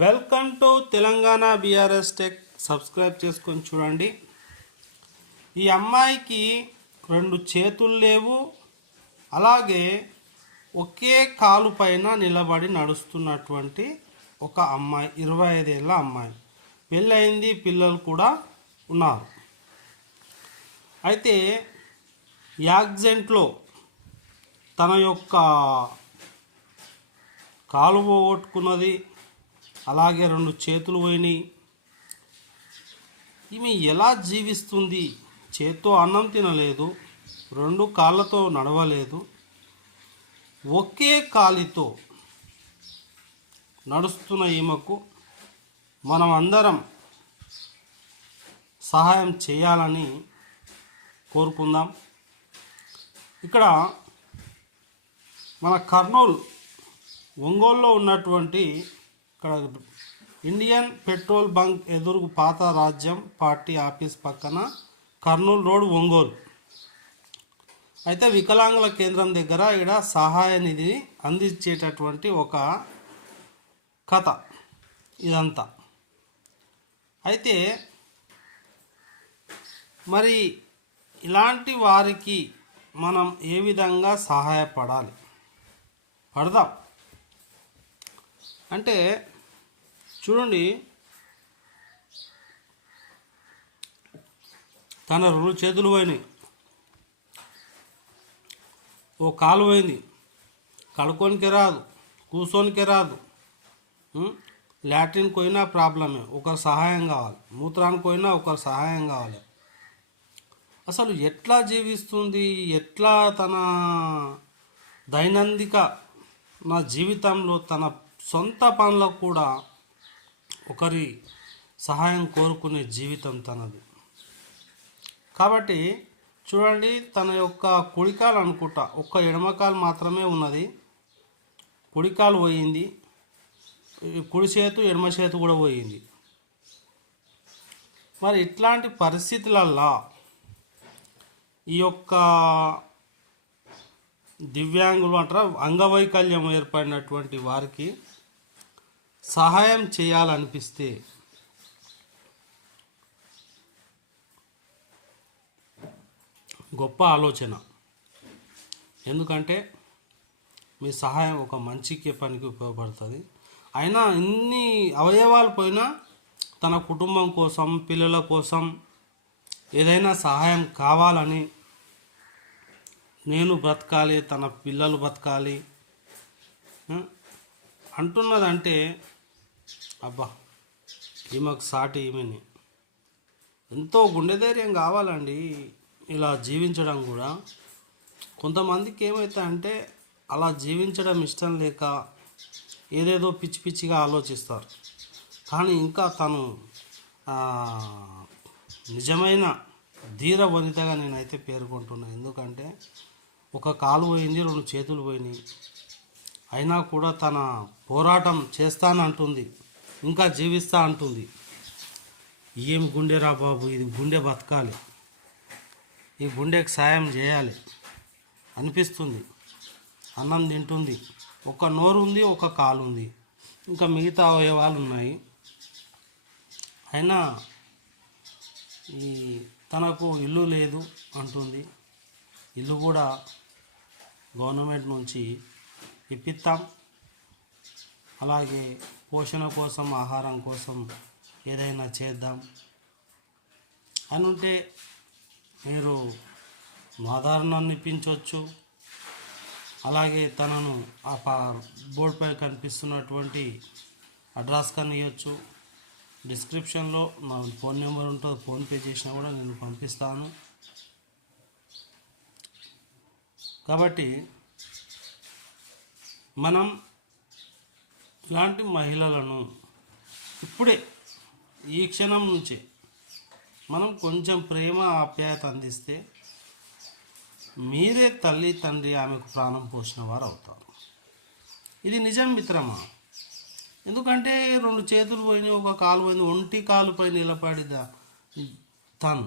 Welcome to Telangana BRS tech subscribe చేసుకొని చూడండి. ఈ అమ్మాయికి రెండు చేతులు లేవు. అలాగే ఒకే కాలు పైన నిలబడి నడుస్తున్నటువంటి ఒక అమ్మాయి ఇరవై ఐదేళ్ళ అమ్మాయి. పెళ్ళయింది పిల్లలు కూడా ఉన్నారు. అయితే యాక్సిడెంట్లో తన యొక్క కాలు పోగొట్టుకున్నది అలాగే రెండు చేతులు పోయినాయి. ఈమె ఎలా జీవిస్తుంది? చేత్తో అన్నం తినలేదు రెండు కాళ్ళతో నడవలేదు ఒకే కాలితో నడుస్తున్న ఈమెకు మనం అందరం సహాయం చేయాలని కోరుకుందాం. ఇక్కడ మన కర్నూలు ఒంగోలులో ఉన్నటువంటి ఇక్కడ ఇండియన్ పెట్రోల్ బంక్ ఎదురు పాత రాజ్యం పార్టీ ఆఫీస్ పక్కన కర్నూలు రోడ్ ఒంగోలు. అయితే వికలాంగుల కేంద్రం దగ్గర ఇక్కడ సహాయ నిధిని అందించేటటువంటి ఒక కథ ఇదంతా. అయితే మరి ఇలాంటి వారికి మనం ఏ విధంగా సహాయపడాలి? పడదాం. అంటే చూడండి. తన రెండు చేతులు పోయినాయి. ఓ కాలు పోయింది. కడుకోనికి రాదు కూర్చోనికి రాదు. లాట్రిన్ లాట్రిన్కి పోయినా ప్రాబ్లమే ఒకరు సహాయం కావాలి. మూత్రానికి పోయినా ఒకరు సహాయం కావాలి. అసలు ఎట్లా జీవిస్తుంది? ఎట్లా తన దైనందిక నా జీవితంలో తన సొంత పనులకు కూడా ఒకరి సహాయం కోరుకునే జీవితం తనది. కాబట్టి చూడండి తన యొక్క కుడికాలు అనుకుంటా. ఒక్క ఎడమకాలు మాత్రమే ఉన్నది. కుడికాలు పోయింది. కుడి చేతు ఎడమ చేతు కూడా పోయింది. మరి ఇట్లాంటి పరిస్థితులల్లో ఈ యొక్క దివ్యాంగులు అంటారా అంగవైకల్యం ఏర్పడినటువంటి వారికి సహాయం చేయాలనిపిస్తే గొప్ప ఆలోచన. ఎందుకంటే మీ సహాయం ఒక మంచికి పనికి ఉపయోగపడుతుంది. అయినా ఇన్ని అవయవాలు పోయినా తన కుటుంబం కోసం పిల్లల కోసం ఏదైనా సహాయం కావాలని నేను బ్రతకాలి తన పిల్లలు బ్రతకాలి అంటున్నదంటే అబ్బా ఈమెకు సాటి ఈమెని. ఎంతో గుండె ధైర్యం కావాలండి ఇలా జీవించడం కూడా. కొంతమందికి ఏమైతే అంటే అలా జీవించడం ఇష్టం లేక ఏదేదో పిచ్చి పిచ్చిగా ఆలోచిస్తారు. కానీ ఇంకా తను నిజమైన ధీర వనితగా నేనైతే పేర్కొంటున్నాను ఎందుకంటే ఒక కాలు పోయింది రెండు చేతులు పోయినాయి. అయినా కూడా తన పోరాటం చేస్తానంటుంది ఇంకా జీవిస్తా అంటుంది. ఏం గుండెరా బాబు ఇది గుండె బతకాలి. ఈ గుండెకి సాయం చేయాలి అనిపిస్తుంది. అన్నం తింటుంది. ఒక నోరు ఉంది ఒక కాలు ఉంది ఇంకా మిగతా అవయవాలు ఉన్నాయి అయినా ఈ తనకు ఇల్లు లేదు అంటుంది. ఇల్లు కూడా గవర్నమెంట్ నుంచి ఇప్పిస్తాం అలాగే పోషణ కోసం ఆహారం కోసం ఏదైనా చేద్దాం అని ఉంటే మీరు ఆధారణాన్ని అనిపించవచ్చు అలాగే తనను ఆ బోర్డుపై కనిపిస్తున్నటువంటి అడ్రస్ కనియొచ్చు డిస్క్రిప్షన్లో మా ఫోన్ నెంబర్ ఉంటుంది. ఫోన్పే చేసినా కూడా నేను పంపిస్తాను. కాబట్టి మనం ఇలాంటి మహిళలను ఇప్పుడే ఈ క్షణం నుంచే మనం కొంచెం ప్రేమ ఆప్యాయత అందిస్తే మీరే తల్లి తండ్రి ఆమెకు ప్రాణం పోసిన వారు అవుతారు ఇది నిజం మిత్రమా? ఎందుకంటే రెండు చేతులు పోయినాయి ఒక కాలు పోయింది ఒంటి కాలుపై నిలబడిద తను